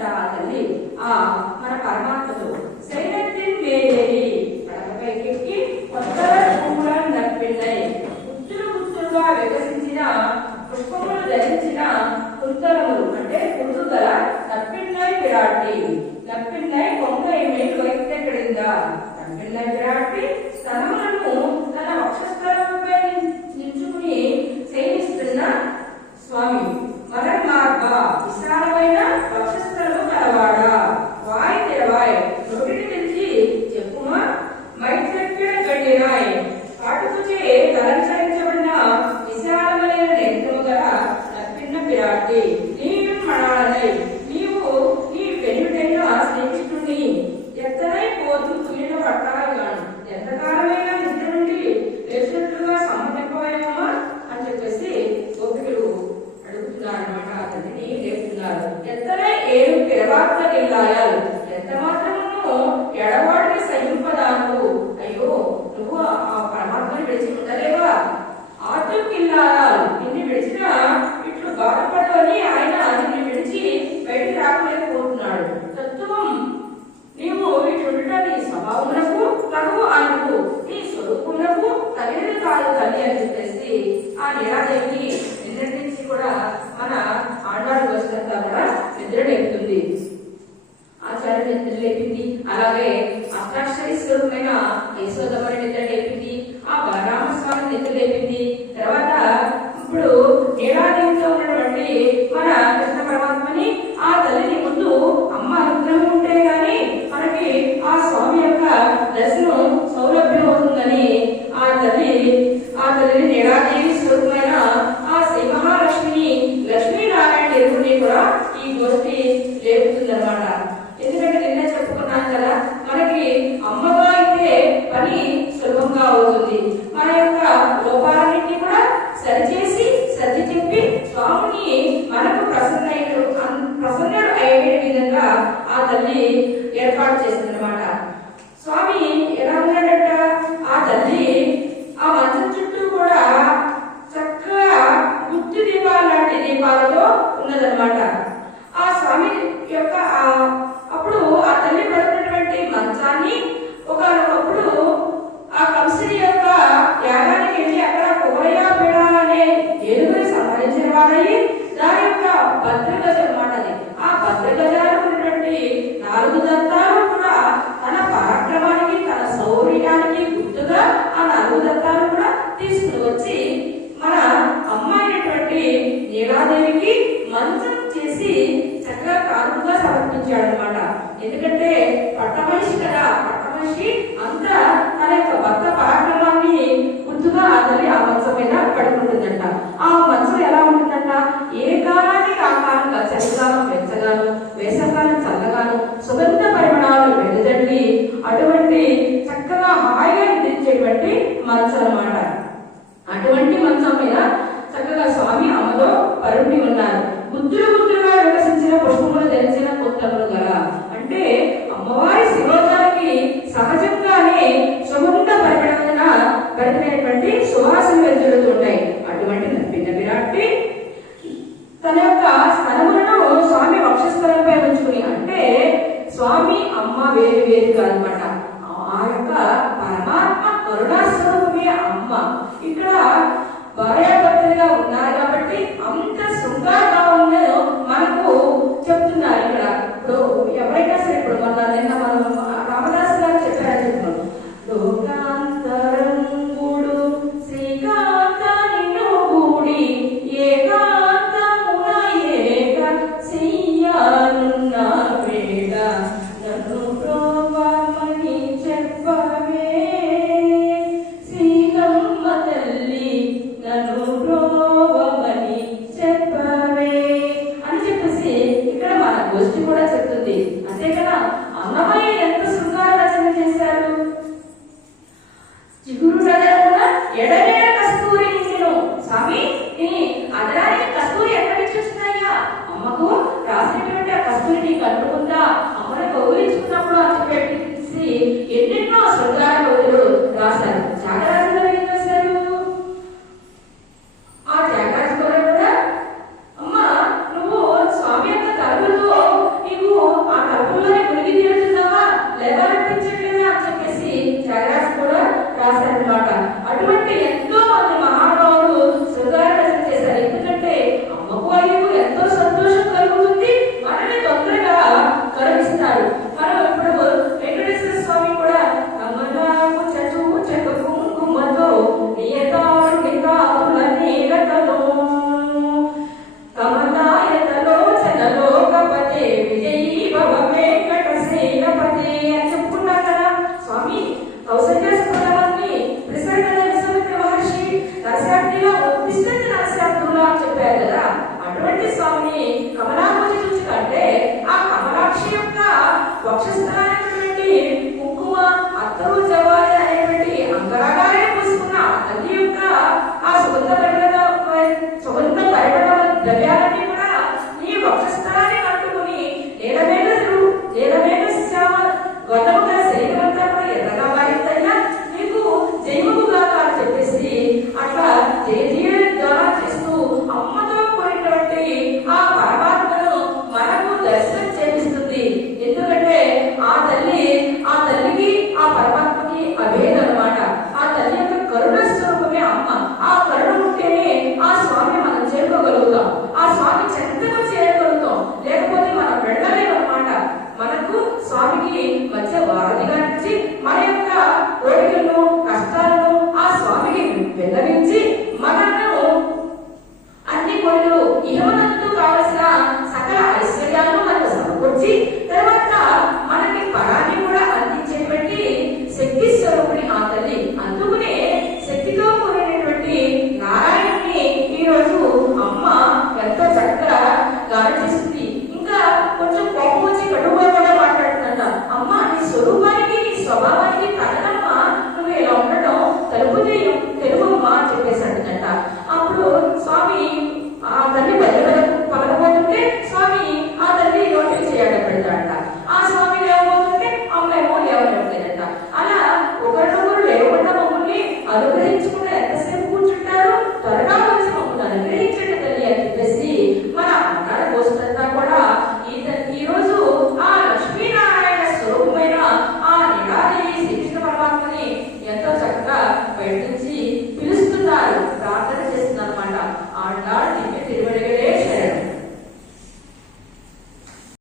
ಅಂತರಾಳದಲ್ಲಿ ಆ ಮನ ಪರಮಾತ್ಮದು ಸೈನ್ಯತ್ತಿನ నప్పిన్నాయి ఉచ్చులు ఉచ్చులుగా వికసించిన పుష్పములు ధరించిన కుంతరములు అంటే పురుడు నప్పిన్నాయి విరాటి నప్పిన్నాయి కొంగ మేలు వైక్త కిడింద నప్పిన్నాయి విరాటి స్తనములను ఆ తల్లిని నీలాదేవి స్వరూపమైన ఆ శ్రీ మహాలక్ష్మిని లక్ష్మీనారాయణ ఎరువుని కూడా ఈ గోష్ఠి లేపుతుందన్నమాట. ఎందుకంటే నిన్న చెప్పుకున్నాను కదా మనకి అమ్మగా అయితే పని సులభంగా అవుతుంది. మన యొక్క లోపాలన్నింటినీ కూడా సరిచేసి అటువంటి మంచం మీద చక్కగా స్వామి అమ్మతో పరుణి ఉన్నారు. బుద్ధులు బుద్ధులుగా వికసించిన పుష్పములు ధరించిన కొత్తలు గల. అంటే అమ్మవారి శిరోధానికి సహజంగానే సుగంధ పరిపడమైన పరిపడినటువంటి సువాసన వెలుతుడుతుంటాయి అటువంటి నప్పిన విరాట్టి తన యొక్క స్థలములను స్వామి వక్షస్థలంపై ఉంచుకుని అంటే స్వామి అమ్మ వేరు వేరు కాదనమాట ఆ యొక్క పరమాత్మ కరుణాస్వరూపమే అమ్మ. ఇక్కడ Bye. la అందరూ జవాయి అయినటువంటి అంగరాగానే పూసుకున్న ఆ తల్లి యొక్క ఆ సుగంధ స్వామికి వచ్చే వారధిగా నుంచి మన యొక్క కోరికలను కష్టాలను ఆ స్వామికి వెళ్ళవించి మనలను అన్ని కోరికలు ఇహమందు కావలసిన సకల ఐశ్వర్యాలను మనకు సమకూర్చి la